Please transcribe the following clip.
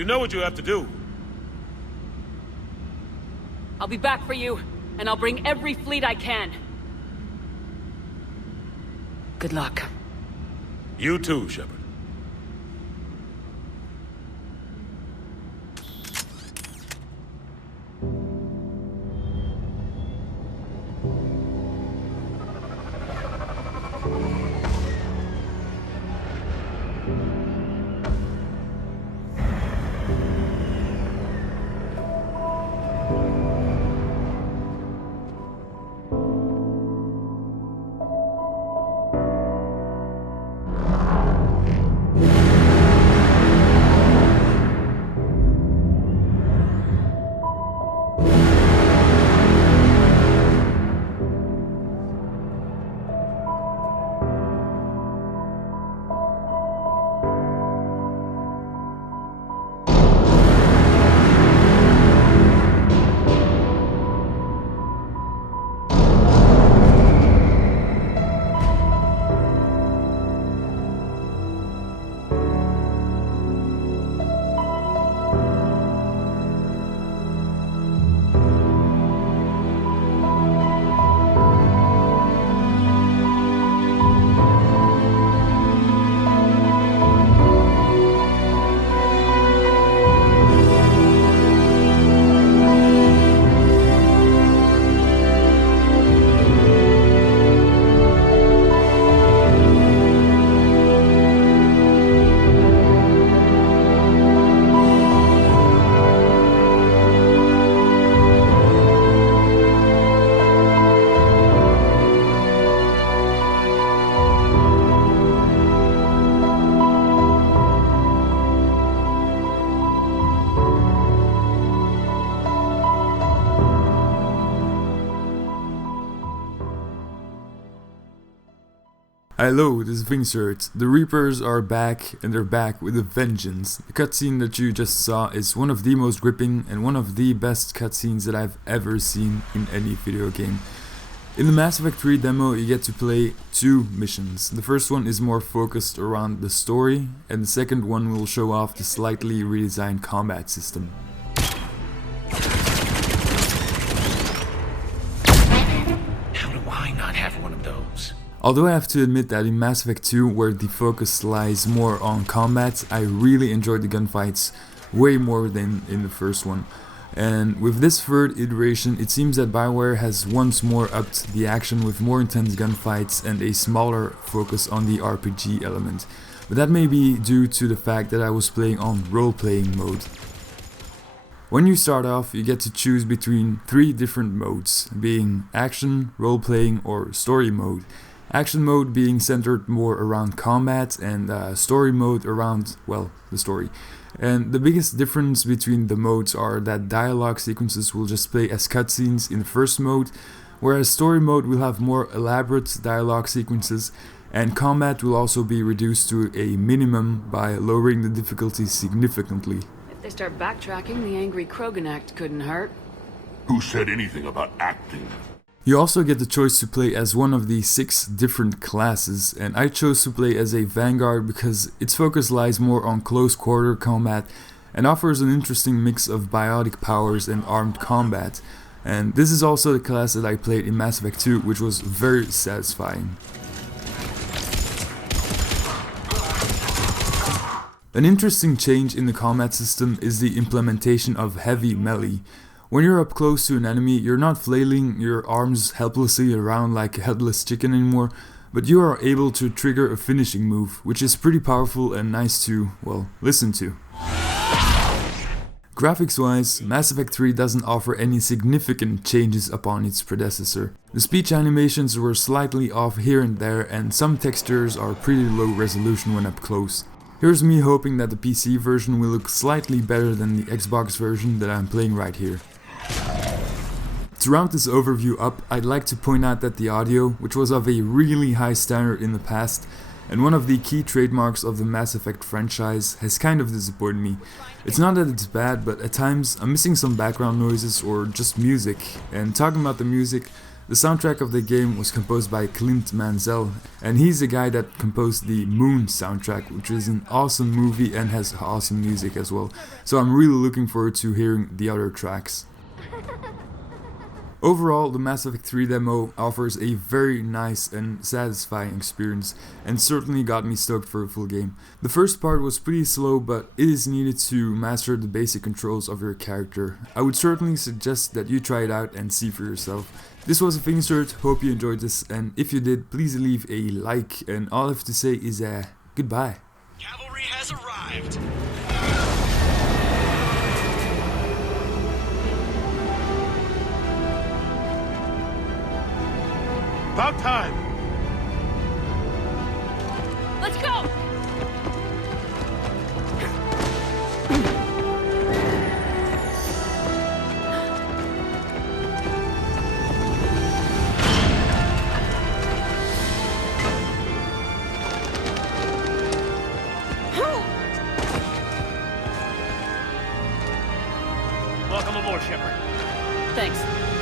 You know what you have to do. I'll be back for you, and I'll bring every fleet I can. Good luck. You too, Shepard. Hello, this is TheFingersHurt. The Reapers are back, and they're back with a vengeance. The cutscene that you just saw is one of the most gripping and one of the best cutscenes that I've ever seen in any video game. In the Mass Effect 3 demo, you get to play two missions. The first one is more focused around the story, and the second one will show off the slightly redesigned combat system. How do I not have one of those? Although I have to admit that in Mass Effect 2, where the focus lies more on combat, I really enjoyed the gunfights way more than in the first one. And with this third iteration, it seems that BioWare has once more upped the action with more intense gunfights and a smaller focus on the RPG element. But that may be due to the fact that I was playing on role-playing mode. When you start off, you get to choose between three different modes, being action, role-playing, or story mode. Action mode being centered more around combat, and story mode around, well, the story. And the biggest difference between the modes are that dialogue sequences will just play as cutscenes in the first mode, whereas story mode will have more elaborate dialogue sequences, and combat will also be reduced to a minimum by lowering the difficulty significantly. If they start backtracking, the angry Krogan act couldn't hurt. Who said anything about acting? You also get the choice to play as one of the 6 different classes, and I chose to play as a Vanguard because its focus lies more on close quarter combat and offers an interesting mix of biotic powers and armed combat. And this is also the class that I played in Mass Effect 2, which was very satisfying. An interesting change in the combat system is the implementation of heavy melee. When you're up close to an enemy, you're not flailing your arms helplessly around like a headless chicken anymore, but you are able to trigger a finishing move, which is pretty powerful and nice to, well, listen to. Graphics-wise, Mass Effect 3 doesn't offer any significant changes upon its predecessor. The speech animations were slightly off here and there, and some textures are pretty low resolution when up close. Here's me hoping that the PC version will look slightly better than the Xbox version that I'm playing right here. To round this overview up, I'd like to point out that the audio, which was of a really high standard in the past, and one of the key trademarks of the Mass Effect franchise, has kind of disappointed me. It's not that it's bad, but at times I'm missing some background noises or just music. And talking about the music, The soundtrack of the game was composed by Clint Mansell, and he's the guy that composed the Moon soundtrack, which is an awesome movie and has awesome music as well. So I'm really looking forward to hearing the other tracks. Overall, the Mass Effect 3 demo offers a very nice and satisfying experience, and certainly got me stoked for a full game. The first part was pretty slow, but it is needed to master the basic controls of your character. I would certainly suggest that you try it out and see for yourself. This was TheFingersHurt, hope you enjoyed this, and if you did, please leave a like, and all I have to say is goodbye. Cavalry has arrived! About time! Let's go! Welcome aboard, Shepard. Thanks.